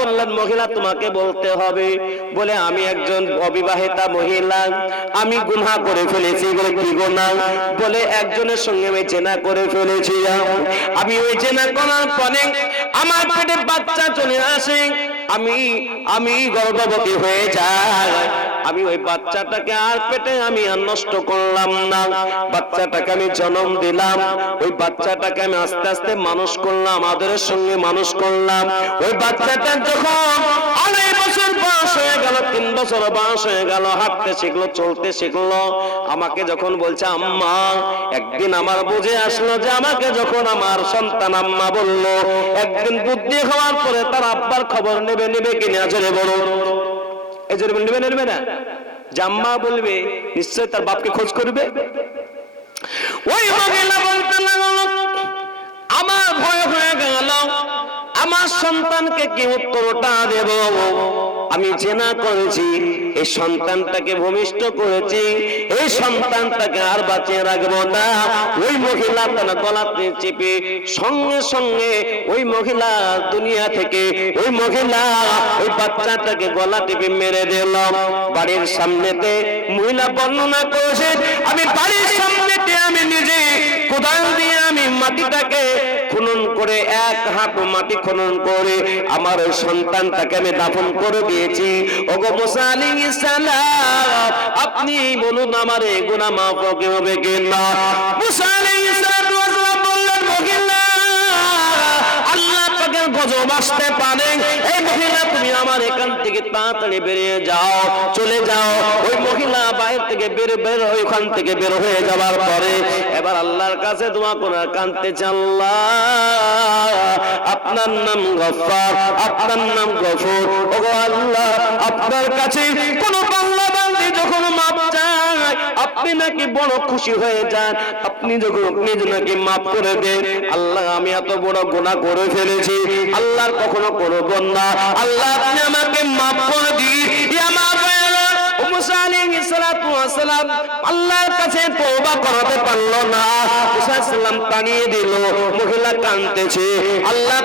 বললেন, মহিলা, তোমাকে বলতে হবে। বলে, আমি একজন অবিবাহিতা মহিলা। আমি গুনা করে ফেলেছি বলে কি গুনাহ বলে, একজনের সঙ্গে আমি চেনা করে ফেলেছি। আমি ওই চেনা করার পরে আমার পেটে বাচ্চা চলে আসে। আমি আমি গর্ভবতী হয়ে যাই। আমি ওই বাচ্চাটাকে আর পেটে আমি আর নষ্ট করলাম না। বাচ্চাটাকে আমি জন্ম দিলাম। ওই বাচ্চাটাকে আমি আস্তে আস্তে মানুষ করলাম, আদরের সঙ্গে মানুষ করলাম। ওই বাচ্চাটা যখন অনেক বছর বয়স হয়ে গেল, তিন বছর বয়স হয়ে গেল, হাঁটতে শিখলো, চলতে শিখলো, আমাকে যখন বলছে, আম্মা, একদিন আমার বুঝে আসলো যে আমাকে যখন আমার সন্তান আম্মা বলল, একদিন বুদ্ধি হওয়ার পরে তার আব্বার খবর নেবে নেবে কিনা জোরে বলো নেবে না। জাম্মা বলবে, নিশ্চয় তার বাপকে খোঁজ করবে। ওই মহিলা বলতে লাগল, আমার ভয় হয়ে গেল, আমার সন্তানকে কি উত্তরটা দেব? আমি জেনা করেছি এই সন্তানটাকে ভূমিষ্ঠ করেছি এই সন্তানটাকে আর বাঁচিয়ে রাখব না। ওই মহিলা তার গলাতে চেপে সঙ্গে সঙ্গে ওই মহিলা দুনিয়া থেকে ওই মহিলা ওই বাচ্চাটাকে গলা টিপে মেরে দিল। বাড়ির সামনেতে মহিলা বর্ণনা করেছে আমি বাড়ির সামনেতে আমি নিজে কোদাল দিয়ে আমি মাটিটাকে খনন করে, এক হাঁটু মাটি খনন করে, আমার ওই সন্তানটাকে আমি দাফন করে দিয়েছি। ওগো মুসা আপনি বলুন আমার এই গুনাহ মাফ হবে কিনা আল্লাহ পাকের গজব আসতে পারে। এই মহিলা, তুমি আমার এখান থেকে তাড়াতাড়ি বেরিয়ে যাও, চলে যাও। ওই মহিলা বাইরে থেকে বের বের ওইখান থেকে বের হয়ে যাওয়ার পরে এবার আল্লাহর কাছে দোয়া করে কানতে চাল্লাহ আপনার নাম গফফার, আপনার নাম গফুর। ওগো আল্লাহ, আপনার কাছে কোন বাংলা বান্দি যখন আপনি নাকি বড় খুশি হয়ে যান। আপনি যখন নিজ নাকি মাফ করে দেন, আল্লাহ, আমি এত বড় গুনাহ করে ফেলেছি। আল্লাহর কখনো করব না আল্লাহ, আপনি আমাকে মাফ করে দিন। ইয়া কাছে পারল না। আল্লাহ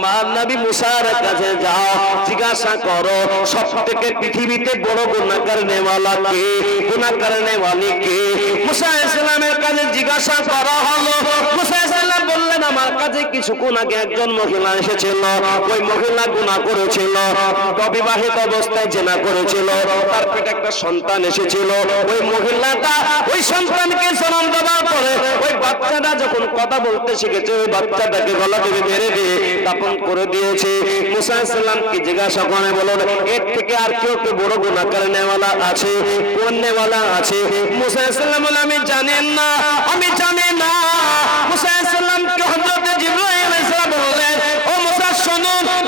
আমার নবী মুসার কাছে যাও, জিজ্ঞাসা করো সব থেকে পৃথিবীতে বড় গুণাকার নেওয়ালা কে? গুণাকার নেওয়ালি কে? মুসা ইসলামের কাছে জিজ্ঞাসা করা হলো। মুসা ইসলাম বললেন, আমার কাছে কিছুক্ষণ আগে একজন মহিলা এসেছিল। ওই মহিলা গুণা করেছিল, অবিবাহিত অবস্থায় জেনা করেছিল। তার পেটে একটা সন্তান এসেছিল। ওই মহিলাটা ওই সন্তানকে জন্ম দেওয়ার পরে ওই বাচ্চাটা যখন কথা বলতে শিখেছে, ওই বাচ্চাটাকে গলা দেবে মেরে দিয়ে দাপন করে দিয়েছে। মুসা ইসলামকে জিজ্ঞাসা করে বলো এর থেকে আর কেউ কেউ বড় গুণাকার নেওয়ালা আছে? কোন নেওয়ালা আছে? মুসা ইসলাম বলে, আমি জানি না, আমি জানি না। হযরত জিবরাইল ও মুসা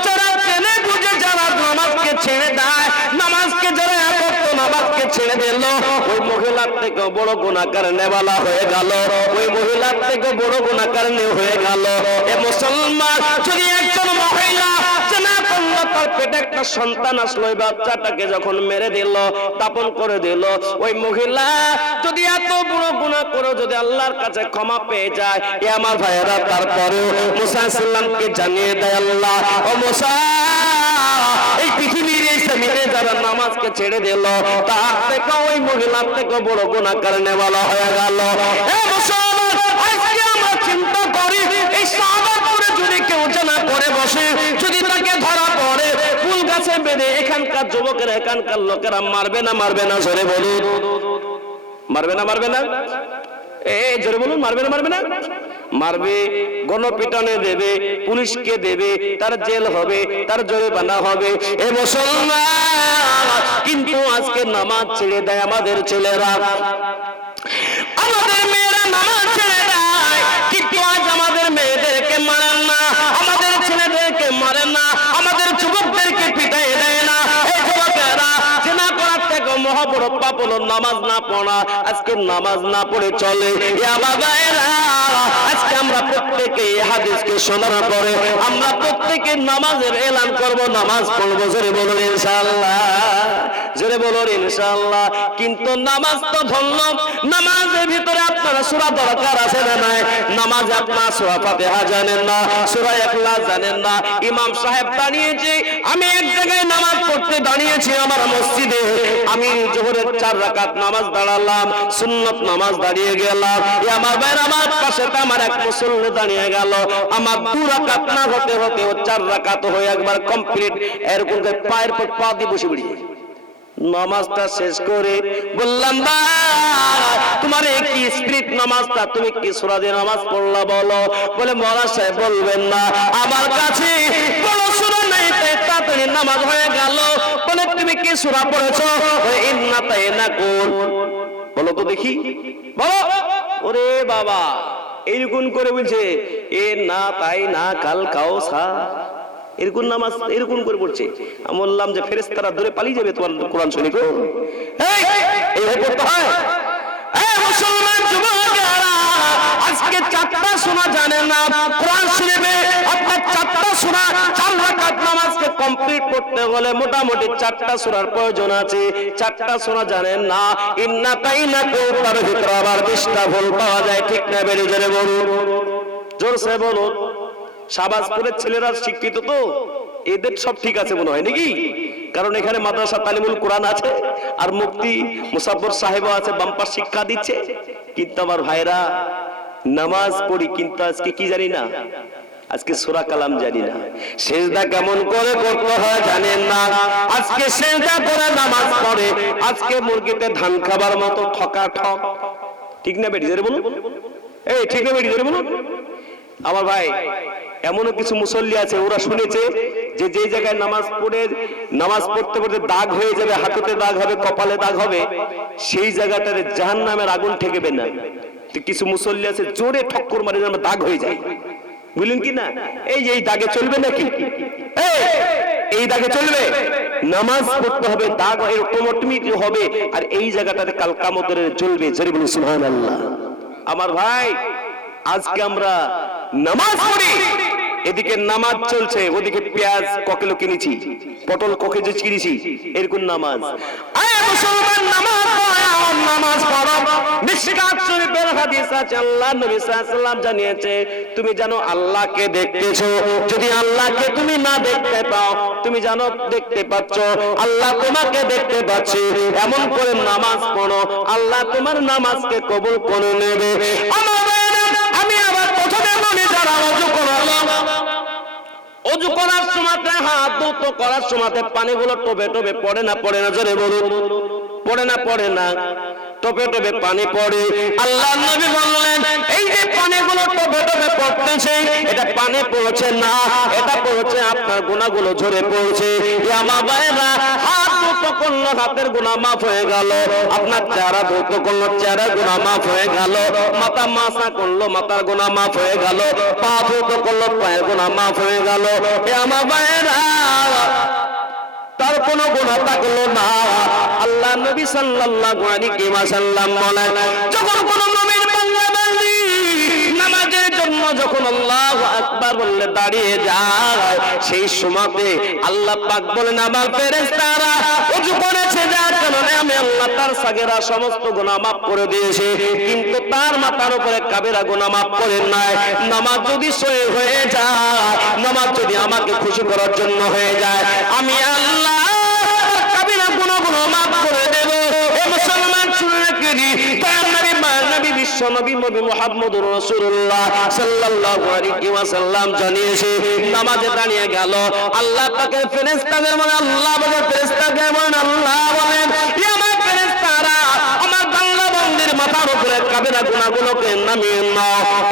যারা জেনে বুঝে যারা ছেড়ে দেয় যারা ছেড়ে দিল, ওই মহিলার থেকে বড় গুণাকার নেওয়ালা হয়ে গেল। ওই মহিলার থেকে বড় গুণাকার হয়ে গেল। এ মুসলমান যদি করল তার পেটে একটা সন্তান আসলো ওই বাচ্চাটাকে যখন মেরে দিল দাপন করে দিল, ওই মহিলা যদি এত বড় গুণা করে, যদি আল্লাহর কাছে ক্ষমা পেয়ে যায়, এ আমার ভাইয়েরা, তারপরেও মুসা সাল্লামকে জানিয়ে দেয় আল্লাহ, ও মুসা, এই পৃথিবীর এই জমিনে যারা নামাজকে ছেড়ে দিল, তার থেকে ওই মহিলার থেকে বড় গুণাকার নেওয়ালা হয়ে গেল। এ মুসলমান করে বসে, যদি তাকে ধরা পড়ে, ফুল গাছে বেঁধে এখানকার যুবকেরা, এখানকার লোকেরা মারবে না মারবে না, জোরে বলুন। মারবে না মারবে না? জোরে বলুন, মারবে না মারবে না? মারবে, গণপিটনে দেবে, পুলিশকে দেবে, তার জেল হবে, তার জরিমানা হবে। এ মুসলমান, কিন্তু আজকে নামাজ ছেড়ে দেয় আমাদের ছেলেরা। আমাদের মেয়েরা নামাজ ছেড়ে দেয় কিন্তু আজ আমাদের মেয়েদেরকে মারেন না আমাদের ছেলেদেরকে মারেন না আমাদের যুবকদেরকে পিটাই দেয় না এই যুবকেরা জেনা করার থেকে মহা বড় নামাজ না পড়া, আজকে নামাজ না পড়ে চলে। আজকে আমরা প্রত্যেকে হাদিসকে শোনার পরে আমরা প্রত্যেকে নামাজের এলান করব, নামাজ পড়ব, জোরে বলুন ইনশাআল্লাহ। জোরে বলুন, ইনশাআল্লাহ। কিন্তু নামাজ তো ধরল নামাজের ভিতরে আপনারা সূরা দরকার আছে না নাই? নামাজ আপনারা সূরা ফাতিহা জানেন না, সূরা ইখলাস জানেন না। ইমাম সাহেব দাঁড়িয়েছে, আমি এক জায়গায় নামাজ পড়তে দাঁড়িয়েছি আমার মসজিদে। আমি জোহরের চার রাকাত নামাজ দাঁড়ালাম, সুন্নত নামাজ দাঁড়িয়ে গেলাম। আমার ভাইয়ের আমার পাশে তো আমার এক মুসল্লি দাঁড়িয়ে গেল। আমার দু রাকাত না হতে হতে ও চার রাকাত হয়ে একবার কমপ্লিট এরকম পায়ের পর পা দিয়ে বসে পড়ি নামাজটা শেষ করে বললাম তোমার কি স্পিরিট নামাজটা? তুমি কি সূরা দিয়ে নামাজ পড়লা বলো? বলে, মহারাজ সাহেব বলবেন না। আমার কাছে তাই নামাজ হয়ে গেল। বলে, তুমি কি সূরা ইন্না তাইনা কুল বলো তো দেখি। বলো। ওরে বাবা, এইরকম করে বলছে, এ না তাই না কাল কাও সা এরকম নামাজ এরকম করে পড়ছে। আমি বললাম যে, ফেরেশতারা দূরে পালিয়ে যাবে তোমার কোরআন শুনি গো হয় আজকে চারটা শোনা জানে না, কোরআন আপনার চারটা শোনা চার রাকাত নামাজকে কমপ্লিট করতে হলে মোটামুটি চারটা শোনার প্রয়োজন আছে। চারটা শোনা জানেন না, ইন্না তাইনা কেউ তার ভিতরে আবার বিশটা ভুল পাওয়া যায়। ঠিক না বেরিয়ে জোরে বলুন। জোরসে বলুন। শাহবাজপুরের ছেলেরা শিক্ষিত তো, এদের সব ঠিক আছে মনে হয় নাকি? কারণ এখানে মাদ্রাসা তালিমুল কোরআন আছে, আর মুফতি মুসাফর সাহেব আছে, বাম্পার শিক্ষা দিচ্ছে। কিন্তু আমার ভাইরা নামাজ পড়ি, কিন্তু আজকে কি জানি না? আজকে সুরা কালাম জানি না। সেজদা কেমন করে করতে হয় জানেন না? আজকে সেজদা করে নামাজ পড়ে, আজকে মুরগিতে ধান খাবার মতো ঠকা ঠক। ঠিক না বেটি? জোরে বলুন। এই, ঠিক না বেটি? জোরে বলুন। আমার ভাই এমনও কিছু মুসল্লি আছে ওরা শুনেছে যে যেই জায়গায় নামাজ পড়ে নামাজ পড়তে পড়তে দাগ হয়ে যাবে হাঁটুতে দাগ হবে কপালে দাগ হবে সেই জায়গাটাতে জাহান নামের আগুন ঠেকেবে না। কিছু মুসল্লি আছে জোরে ঠক্কর মারে যেন দাগ হয়ে যায়। বুঝলেন কি না? এই এই দাগে চলবে নাকি? এই, দাগে চলবে। নামাজ পড়তে হবে দাগ এরকম অটোমেটিক হবে আর এই জায়গাটাতে কাল কামতের চলবে আমার ভাই আজকে আমরা নামাজ পড়ি। এদিকে নামাজ চলছে, ওদিকে পেঁয়াজ ককেলো কিনেছি, পটল ককে যে কিনেছি এরকম নামাজ। আল্লাহ তুমি দেখতে দেখতে পাচ্ছে। এমন করে নামাজ পড়ো, আল্লাহ তোমার নামাজকে কবুল করে নেবে। অজু করার সময় হাত ধুতো করার সময় পানিগুলো টোপে টোপে পড়ে না পড়ে না, জোরে বলুন। পড়ে না পড়ে না। টোপে টোপে পানি পড়ে। আল্লাহ নবী বললেন, এই যে পানিগুলো টোপে টোপে পড়তেছে, এটা পানি পড়ছে না, এটা পড়ছে আপনার গুণাগুলো ঝরে পড়ছে। আমার ভাইরা ধুতো করল হাতের গুণা মাফ হয়ে গেল। আপনার চেহারা ধুতো করল চেহারা গুণা মাফ হয়ে গেল। মাথা মাসা করল মাথার গুণা মাফ হয়ে গেল। পা ধুতো করল পায়ের গুণা মাফ হয়ে গেল। আমার ভাইরা তার কোনো গুণা থাকল না। আল্লাহ নবী সাল্লাল্লাহু আলাইহি ওয়াসাল্লাম বলেন, যখন কোন যখন আল্লাহু আকবার বললে দাঁড়িয়ে যায়, সেই সময়তে আল্লাহ পাক বলেন, আমার ফেরেশতারা ওযু করেছে, যার কারণে আমি আল্লাহ তার সাগেরা সমস্ত গুনাহ মাফ করে দিয়েছি। কিন্তু তার মাথার উপরে কাবেরা গুনাহ মাফ করেন নাই। নামাজ যদি সয়ে হয়ে যায়, নামাজ যদি আমাকে খুশি করার জন্য হয়ে যায়, আমি আল্লাহ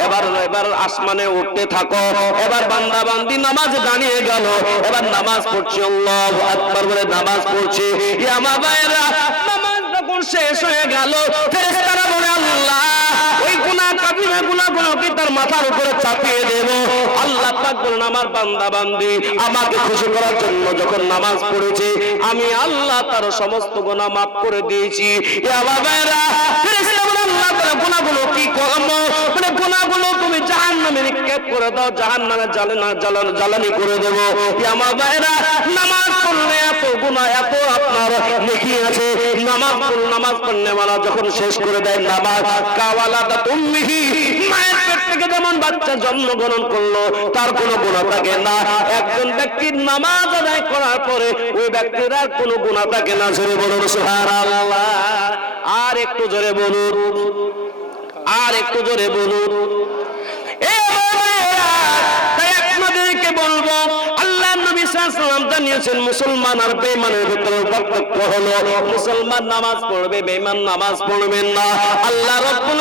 এবার এবার আসমানে উঠতে থাকো। এবার বান্দা বান্দি নামাজে দাঁড়িয়ে গেল। এবার নামাজ পড়ছে বলে নামাজ পড়ছে। ইয়া নামাজ যখন শেষ হয়ে গেল। ফেরেশতারা বলে, আল্লাহ, ওই গুনাহ কাবিরা গুনাহগুলোকে তার মাথার উপরে চাপিয়ে দেব? আল্লাহ পাক বলেন আমার বান্দা বান্দি আমাকে খুশি করার জন্য যখন নামাজ পড়েছে, আমি আল্লাহ তার সমস্ত গুনাহ মাফ করে দিয়েছি। ইয়া বাবারা ফেরেশতা আল্লাহ কি করব মানে তুমি নিক্ষেপ করে দাও জ্বালানা করে নামাজ পড়লে এত এত আপনার নেকি আছে। নামাজ নামাজ মারা যখন শেষ করে দেয় নামাজ মায়ের পেট থেকে যেমন বাচ্চা জন্মগ্রহণ করল, তার কোনো গুণা থাকে না। একজন ব্যক্তির নামাজ আদায় করার পরে ওই ব্যক্তির আর কোনো গুণা থাকে না। জোরে বলুন, সুবহানাল্লাহ। আর একটু জোরে বলুন। আর একটু জোরে বলুন। বলব সাল্লাম জানিয়েছেন মুসলমান আর বেঈমানের ভিতরে পার্থক্য হলো, মুসলমান নামাজ পড়বে, বেঈমান নামাজ পড়বেন না। আল্লাহ রাব্বুল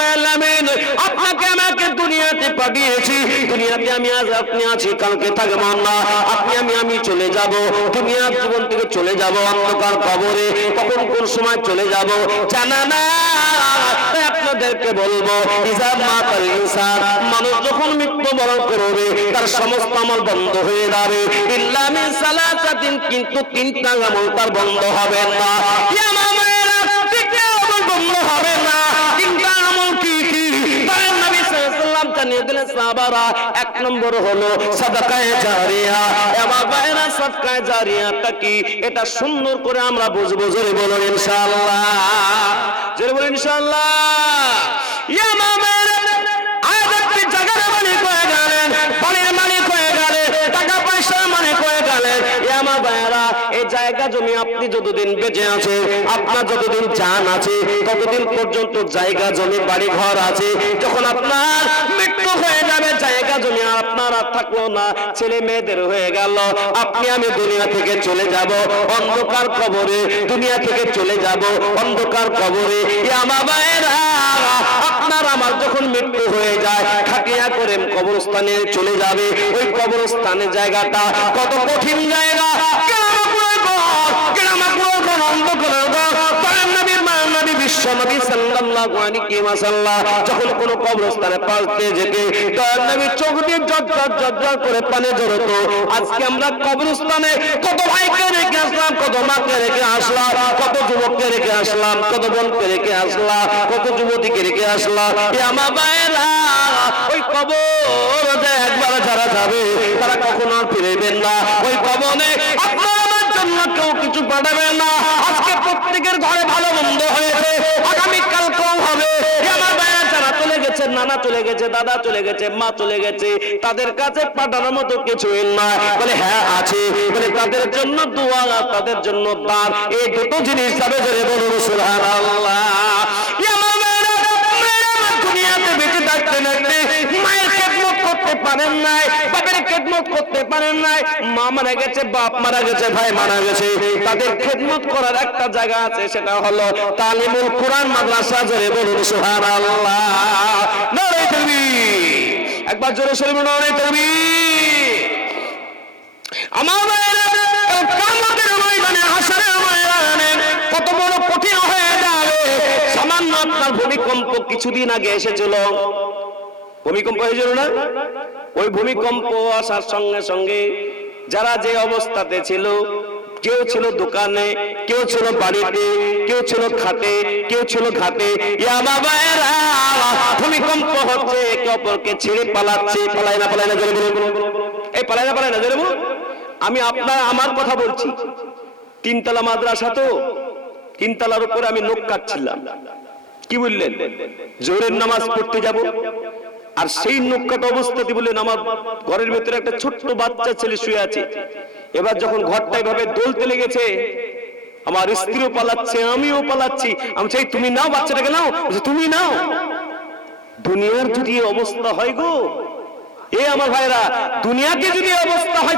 আপনাকে আমাকে দুনিয়াতে পাঠিয়েছি, দুনিয়াতে আমি আজ আপনি আছি, কালকে থাকব না আপনি আমি আমি চলে যাব, দুনিয়ার জীবন থেকে চলে যাব, অন্ধকার কবরে, কখন কোন সময় চলে যাব, জানা না আপনাদেরকে বলব মানুষ যখন মৃত্যুবরণ করবে, তার সমস্ত আমল বন্ধ হয়ে যাবে। ইল্লা মিন কিন্তু তিনটা আমল তার বন্ধ হবে না। জানিয়ে দিলেন সাহাবারা এক নম্বর হলো সাদাকায়ে জারিয়া। এবার বাইরা সাদকায়ে জারিয়াটা কি এটা সুন্দর করে আমরা বুঝব। জোরে বলো ইনশাআল্লাহ। জোরে বলো ইনশাআল্লাহ ইয়া মামায়েরা আজ আপনি জায়গার মালিক হয়ে গেলেন বাড়ির মালিক হয়ে গেলেন টাকা পয়সার মালিক হয়ে গেলেন এ আমার ভাইয়েরা এই জমি আপনি যতদিন বেঁচে আছে, আপনার যতদিন জান আছে, ততদিন পর্যন্ত জায়গা জমি বাড়ি ঘর আছে। যখন আপনার মৃত্যু হয়ে যাবে, জায়গা জমি আপনার আর থাকল না, ছেলে মেয়েদের হয়ে গেল। আপনি, আমি দুনিয়া থেকে চলে যাব, অন্ধকার কবরে দুনিয়া থেকে চলে যাব, অন্ধকার কবরে। আমার ভাইয়েরা, আপনার আমার যখন মৃত্যু হয়ে যায়, খাটিয়া করে কবরস্থানে চলে যাবে। ওই কবরস্থানের জায়গাটা কত কঠিন জায়গা। যখন কোনো কবরস্থানে পাশ যেতে দয়ার নবী চোখ দিয়ে জজ্জর জজ্জর করে পানি জড়তো আজকে আমরা কবরস্থানে কত ভাইকে রেখে আসলাম, কত মাকে রেখে আসলাম, কত যুবককে রেখে আসলাম, কত বোনকে রেখে আসলাম, কত যুবতীকে রেখে আসলাম। এ আমার ভাইয়েরা, ওই কবর একবার যারা যাবে, তারা কখনো আর ফিরবেন না। জন্য কেউ কিছু পাঠাবে না। আজকে প্রত্যেকের ঘরে ভালো মন্দ হয়েছে। আগামী কালকেও হবে। নানা চলে গেছে, দাদা চলে গেছে, মা চলে গেছে, তাদের কাছে পাঠানোর মতো বলে হ্যাঁ আছে। বলে, তাদের জন্য দোয়া তাদের জন্য এই দুটো জিনিস বলুন দুনিয়াতে বেঁচে থাকতে করতে পারেন নাই বাপের খেদমত করতে পারেন নাই। মা মারা গেছে বাপ মারা গেছে ভাই মারা গেছে। তাদের খেদমত করার একটা জায়গা আছে সেটা হলো তালিমুল কোরআন মাদ্রাসা। জোরে বলুন সুবহানাল্লাহ। একবার জোরে তাকবীর আমার কাল ময়দানে, ময়দানে কত বড় কঠিন হয়ে যাবে। সামান্য আপনার ভূমিকম্প কিছুদিন আগে এসেছিল। ভূমিকম্প হয়েছিল না? ওই ভূমিকম্প আসার সঙ্গে সঙ্গে যারা যে অবস্থাতে ছিল, কেউ ছিল দোকানে, কেউ ছিল বাড়িতে, কেউ ছিল খাটে, কেউ ছিল ঘাটে ভূমিকম্প হচ্ছে, একে অপরকে ছেড়ে পালাচ্ছে পালায় না পালায় না, জোরে এই পালায় না পালায় না, জোরে আমি আপনার, আমার কথা বলছি। তিনতলা মাদ্রাসা তো, তিনতলার উপরে আমি লোক কাটছিলাম। কি বললেন? জোরের নামাজ পড়তে যাব। আর সেই নৌকাটা অবস্থাতে বললেন আমার ঘরের ভেতরে একটা ছোট্ট বাচ্চা ছেলে শুয়ে আছে। এবার যখন ঘরটা এভাবে দোলতে লেগেছে, আমার স্ত্রীও পালাচ্ছে, আমিও পালাচ্ছি। আমি চাই তুমি নাও বাচ্চাটাকে, নাও। তুমি নাও। দুনিয়ার যদি অবস্থা হয় গো, এ আমার ভাইরা দুনিয়াকে যদি অবস্থা হয়